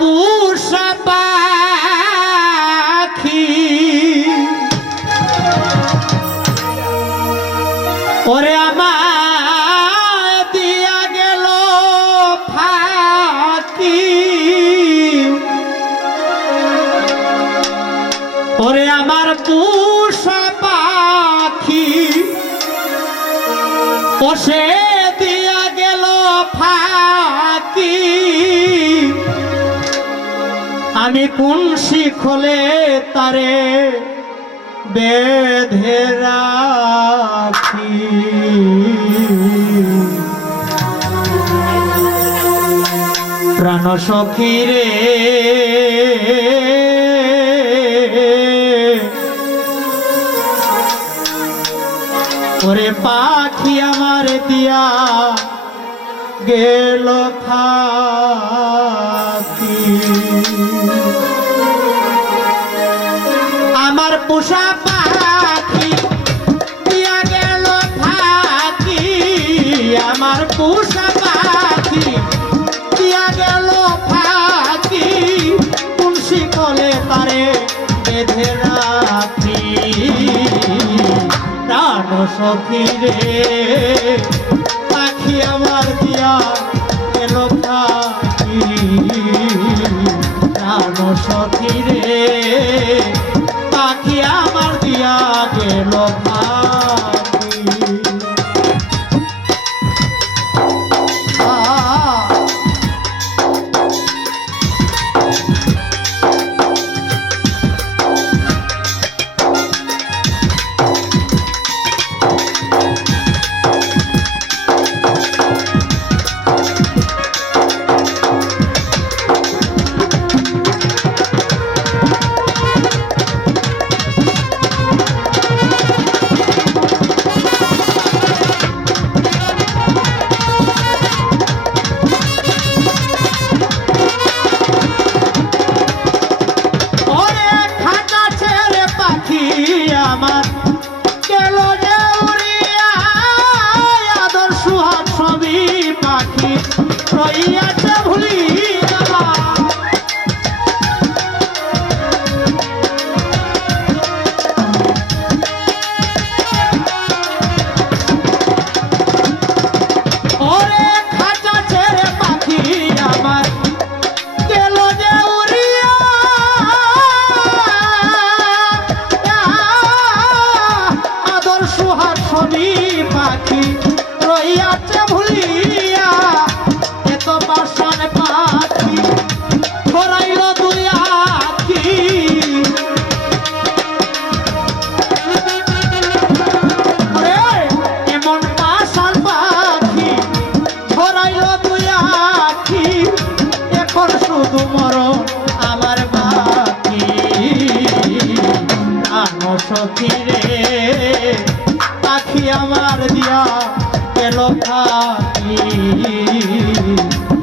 পুষা পাখি ওরে আমার দিয়া গেল ফাঁকি ওরে আমার পুষা পাখি ওসে দিয়া গেল ফাঁকি আমি কোন শিখলে তারে বেঁধে রাখি প্রাণ সখী রে ওরে পাখি আমার দিয়া গেল ফাঁকি আমার পোষা পাখি দিয়া গেল ফাঁকি আমার পোষা পাখি দিয়া গেল ফাঁকি কোন শিকলে তারে বেঁধে রাখি প্রাণ সখী রে পাখি আমার দিয়া গেল ফাঁকি প্রাণ সখী রে পাখি আমার দিয়া গেল ফাঁকি আমার গেল যে উড়িয়া আদর সুহাগ সবই পাখি রইয়াছে ভুলিয়া ওরে খাঁচা ছেড়ে পাখি আমার গেল যে উড়িয়া পাখি রইয়াছে ভুলিয়া এত বাসন পাখি ছড়াইল দুই আখি এমন বাসন পাখি ছড়াইল দুই আখি এখন শুধু মরণ আমার বাকি প্রাণ সখী রে পাখি আমার দিয়া গেল ফাঁকি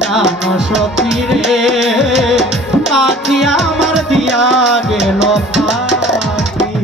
প্রাণ সখী রে পাখি আমার দিয়া গেল ফাঁকি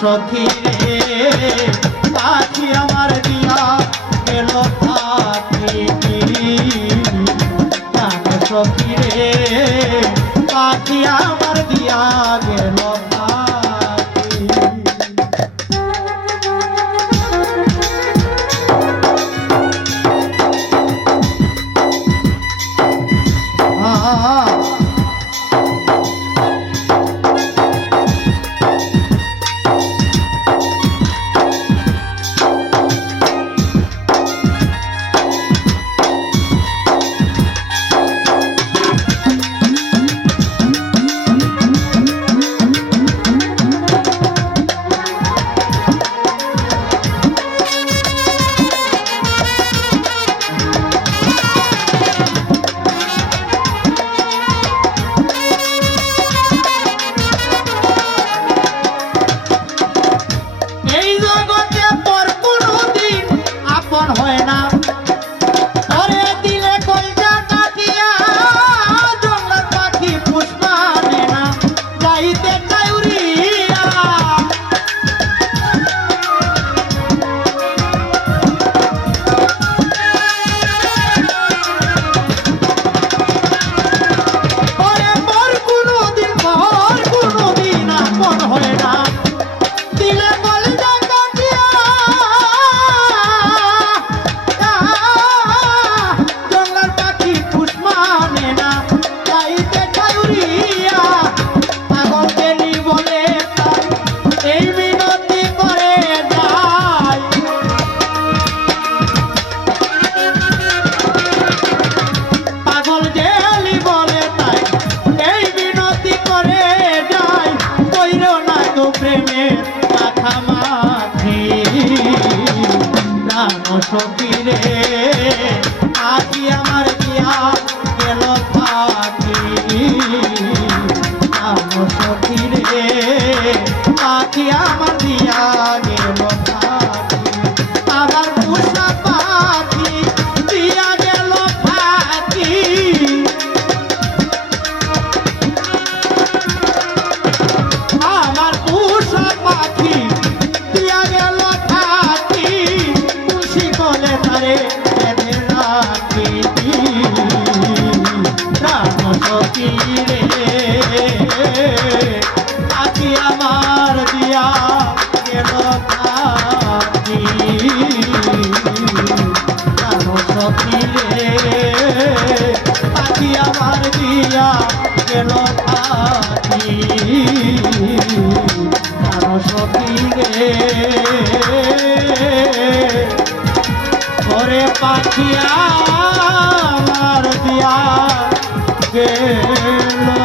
সখী রে পাখি আমার দিয়া গেল ফাঁকি প্রাণ সখী রে পাখি আমার দিয়া গেল ফাঁকি হয় না ওরে দিলে কলজা কাটিয়া জঙ্গল পাখি পুষ্পা নে না যাইতে চাউরিয়া ওরে মোর কোনদিন আপন হয় না দিলে কলজা কাটিয়া প্রেমের মাখামাখি প্রাণ সখী রে আজই আমার দিয়া গেল ফাঁকি প্রাণ সখী রে আজই আমার দিয়া গেল ফাঁকি আমার পোষা পাখি দিয়া গেল ফাঁকি পাখি দিয়া গেল ফাঁকি খুশি বলে তারে বেঁধে রাখি প্রাণ সখী রে পাখি আমার দিয়া গেল ফাঁকি প্রাণ সখী রে পাখি আমার দিয়া গেল ফাঁকি সখী রে ওরে পাখি আমার দিয়া গেল